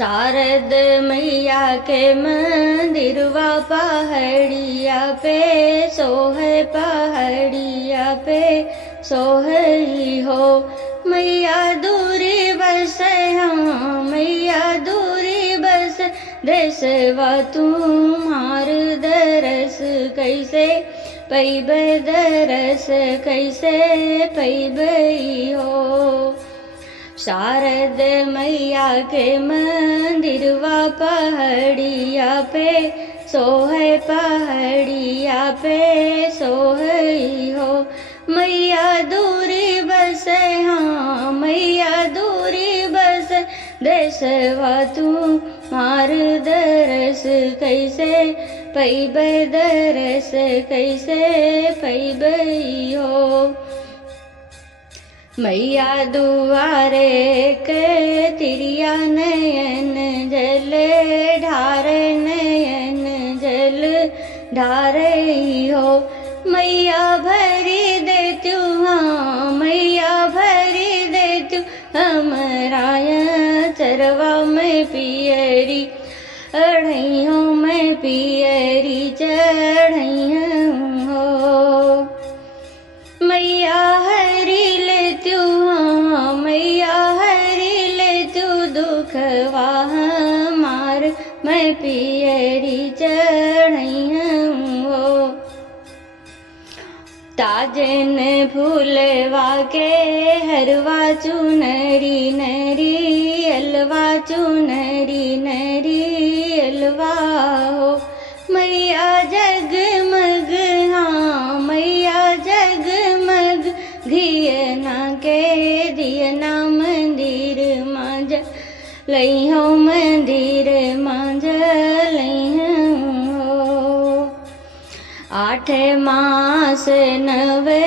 शारद मैया के मंदिरवा पहाड़िया पे सोहे, पहाड़िया पे सोहई हो। मैया दूरी बस हाँ मैया दूरी बस, देसवा तुम्हार दरस कैसे पैबे, दरस कैसे पैबई हो। शारद मैया के मंदिरवा पहाड़िया पे सोहे, पहाड़िया पे सोहई हो। मैया दूरी बस हाँ मैया दूरी बस, देसवा तुम्हार दरस कैसे पैबे, दरस कैसे पैबई हो। मैया दुआरे के तिरिया नयन जल ढारे, नयन जल ढारई हो। मैया भरी देतु हाँ मैया भरी देतु, हमराया चरवा में पियरी अढ़इयों में पियरी चढ़इयों हो। मैया हरी लेतु हाँ मैया हरी लेतु, दुखवा हमार मैं पियरी चढ़इयों हो। ताजन फूलवा के हरवा चुनरी नरी, अलवा चुनरी नरी अलवा हो। मैया जगमग हाँ मैया जगमग, घियना के दियना मंदिर मांज लई हो, मंदिर मांज लई हो। 8 मास नवे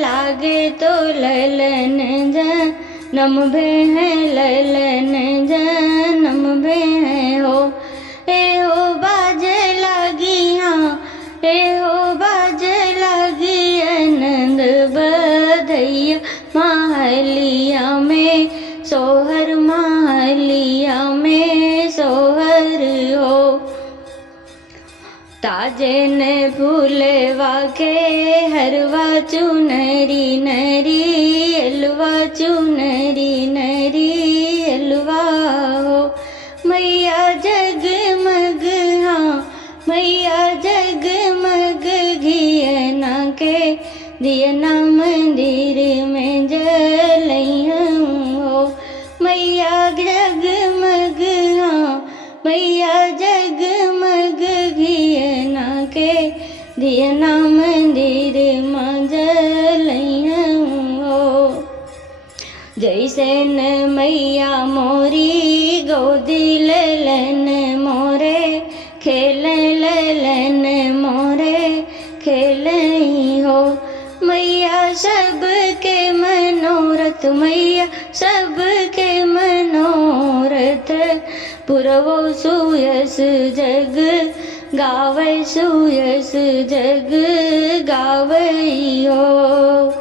लागे तो ललन जनम भेह, ललन जनम भेह हो। ए हो बाज लागी हाँ ए हो बाज लागी, आनंद बधैया महलिया में सोहर, महलिया में सोहर हो। ताजन फूलवा के हरवा चुनरी नरी, अलवा चुनरी नरी अलवा हो। मैया जगमग हाँ मैया जगमग, घियना के दियना मंदिर में जलइयों हो। मैया जगमग हाँ मैया जगमग, घियना के दियना मंदिर में जलइयों हो। जैसे न मैया मोरी गोदी ललन मोरे, खेल ललन मोरे खेलई हो। मैया सबके मनोरथ मैया सबके मनोरथ, पुरवो सुयस जग गावे, सुयस जग गावई हो।